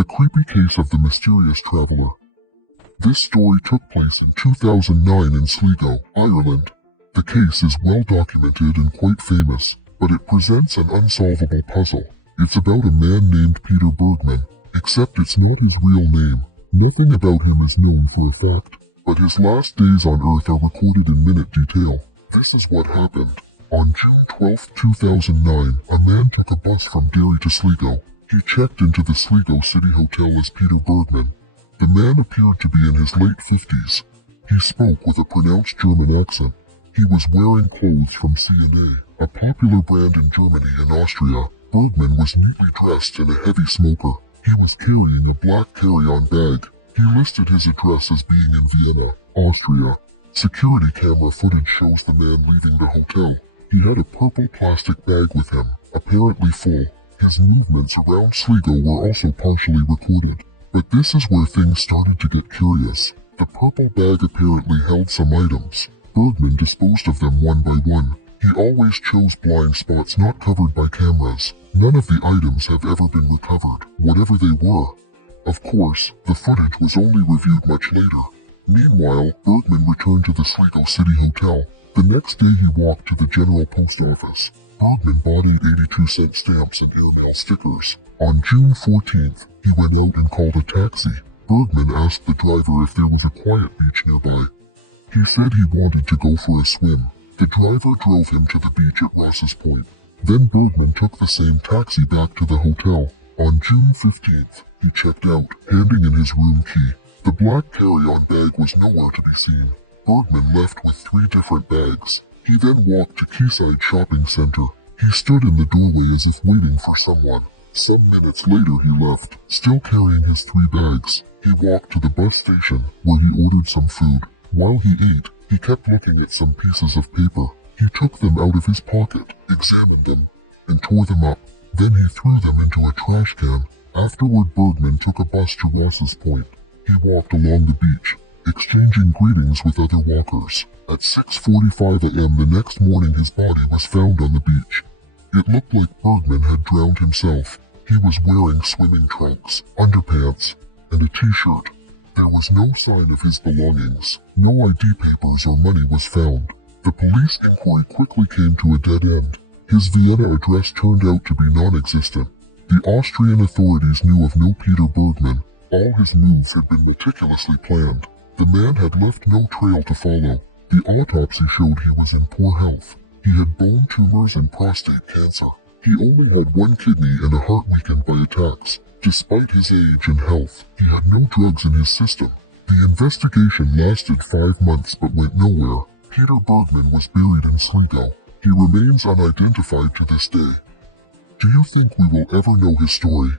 The creepy case of the mysterious traveler. This story took place in 2009 in Sligo, Ireland. The case is well documented and quite famous, but it presents an unsolvable puzzle. It's about a man named Peter Bergman, except it's not his real name. Nothing about him is known for a fact, but his last days on Earth are recorded in minute detail. This is what happened. On June 12, 2009, a man took a bus from Derry to Sligo. He checked into the Sligo City Hotel as Peter Bergman. The man appeared to be in his late 50s. He spoke with a pronounced German accent. He was wearing clothes from C&A, a popular brand in Germany and Austria. Bergman was neatly dressed and a heavy smoker. He was carrying a black carry-on bag. He listed his address as being in Vienna, Austria. Security camera footage shows the man leaving the hotel. He had a purple plastic bag with him, apparently full. His movements around Sligo were also partially recorded. But this is where things started to get curious. The purple bag apparently held some items. Bergman disposed of them one by one. He always chose blind spots not covered by cameras. None of the items have ever been recovered, whatever they were. Of course, the footage was only reviewed much later. Meanwhile, Bergman returned to the Sligo City Hotel. The next day he walked to the General Post Office. Bergman bought 82-cent stamps and airmail stickers. On June 14th, he went out and called a taxi. Bergman asked the driver if there was a quiet beach nearby. He said he wanted to go for a swim. The driver drove him to the beach at Ross's Point. Then Bergman took the same taxi back to the hotel. On June 15th, he checked out, handing in his room key. The black carry-on bag was nowhere to be seen. Bergman left with 3 different bags. He then walked to Quayside Shopping Center. He stood in the doorway as if waiting for someone. Some minutes later he left, still carrying his 3 bags. He walked to the bus station, where he ordered some food. While he ate, he kept looking at some pieces of paper. He took them out of his pocket, examined them, and tore them up. Then he threw them into a trash can. Afterward, Bergman took a bus to Ross's Point. He walked along the beach, exchanging greetings with other walkers. At 6:45 a.m. the next morning his body was found on the beach. It looked like Bergman had drowned himself. He was wearing swimming trunks, underpants, and a t-shirt. There was no sign of his belongings. No ID papers or money was found. The police inquiry quickly came to a dead end. His Vienna address turned out to be non-existent. The Austrian authorities knew of no Peter Bergman. All his moves had been meticulously planned. The man had left no trail to follow. The autopsy showed he was in poor health. He had bone tumors and prostate cancer. He only had 1 kidney and a heart weakened by attacks. Despite his age and health, he had no drugs in his system. The investigation lasted 5 months but went nowhere. Peter Bergman was buried in Sligo. He remains unidentified to this day. Do you think we will ever know his story?